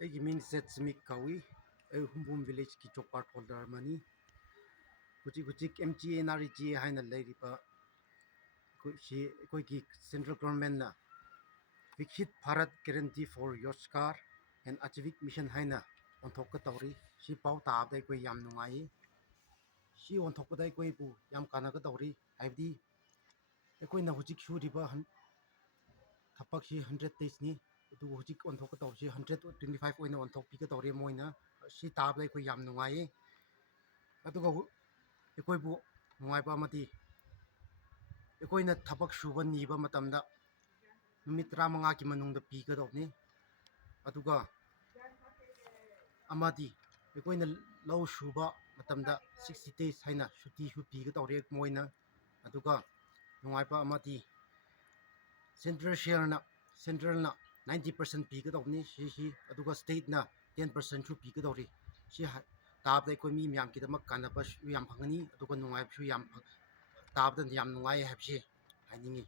ꯑꯩꯒꯤ ꯃꯤꯡꯁꯦ ꯁ꯭ꯃꯤꯛ ꯀꯧꯏ ꯑꯩ ꯍꯨꯝꯕꯨꯝ ꯚꯤꯂꯦꯖꯀꯤ ꯖꯣꯕ ꯀꯥꯔꯗ ꯍꯣꯜꯗꯔ ꯑꯃꯅꯤ ꯍꯧꯖꯤꯛ MGNREGA ꯍꯥꯏꯅ ꯂꯩꯔꯤꯕ ꯑꯩꯈꯣꯏꯒꯤ ꯁꯦꯟꯇ꯭ꯔꯦꯜ ꯒꯣꯔꯃꯦꯟꯅ viksit bharat guarantee for roshgar and ajivik mission haina onthokka tawri si pau taabda koi yam nungai si onthokpada koi bu yam kanaga tawri haibdi ꯑꯩꯈꯣꯏꯅ ꯍꯧꯖꯤꯛ ꯁꯨꯔꯤꯕ ꯊꯕꯛꯁꯤ 100 days ꯅꯤ ꯑꯗꯨꯕꯨ ꯍꯧꯖꯤꯛ ꯑꯣꯟꯊꯣꯛꯀ ꯇꯧꯕꯁꯤ 125 ꯑꯣꯏꯅ ꯑꯣꯟꯊꯣꯛꯄꯤꯒꯗꯧꯔꯦ ꯃꯣꯏꯅ ꯁꯤ ꯇꯥꯕꯗ ꯑꯩꯈꯣꯏ ꯌꯥꯝ ꯅꯨꯡꯉꯥꯏꯌꯦ ꯑꯗꯨꯒ ꯑꯩꯈꯣꯏꯕꯨ ꯅꯨꯡꯉꯥꯏꯕ ꯑꯃꯗꯤ ꯑꯩꯈꯣꯏꯅ ꯊꯕꯛ ꯁꯨꯕ ꯅꯤꯕ ꯃꯇꯝꯗ ꯅꯨꯃꯤꯠ 15ꯒꯤ ꯃꯅꯨꯡꯗ ꯄꯤꯒꯗꯧꯕꯅꯤ ꯑꯗꯨꯒ ꯑꯃꯗꯤ ꯑꯩꯈꯣꯏꯅ ꯂꯧ ꯁꯨꯕ ꯃꯇꯝꯗ 60 days ꯍꯥꯏꯅ ꯁꯨꯇꯤꯁꯨ ꯄꯤꯒꯗꯧꯔꯦ ꯃꯣꯏꯅ ꯑꯗꯨꯒ ꯅꯨꯡꯉꯥꯏꯕ ꯑꯃꯗꯤ ꯁꯦꯟꯇ꯭ꯔꯦꯜꯅ 90% ꯄꯤꯒꯗꯧꯕꯅꯤ ꯁꯤ ꯑꯗꯨꯒ ꯁ꯭ꯇꯦꯠꯅ 10%ꯁꯨ ꯄꯤꯒꯗꯧꯔꯤ ꯁꯤ ꯇꯥꯕꯗ ꯑꯩꯈꯣꯏ ꯃꯤ ꯃꯌꯥꯝꯒꯤꯗꯃꯛ ꯀꯥꯟꯅꯕꯁꯨ ꯌꯥꯝ ꯐꯪꯒꯅꯤ ꯑꯗꯨꯒ ꯅꯨꯡꯉꯥꯏꯕꯁꯨ ꯌꯥꯝ ꯇꯥꯕꯗ ꯌꯥꯝ ꯅꯨꯡꯉꯥꯏ ꯍꯥꯏꯕꯁꯤ ꯍꯥꯏꯅꯤꯡꯉꯤ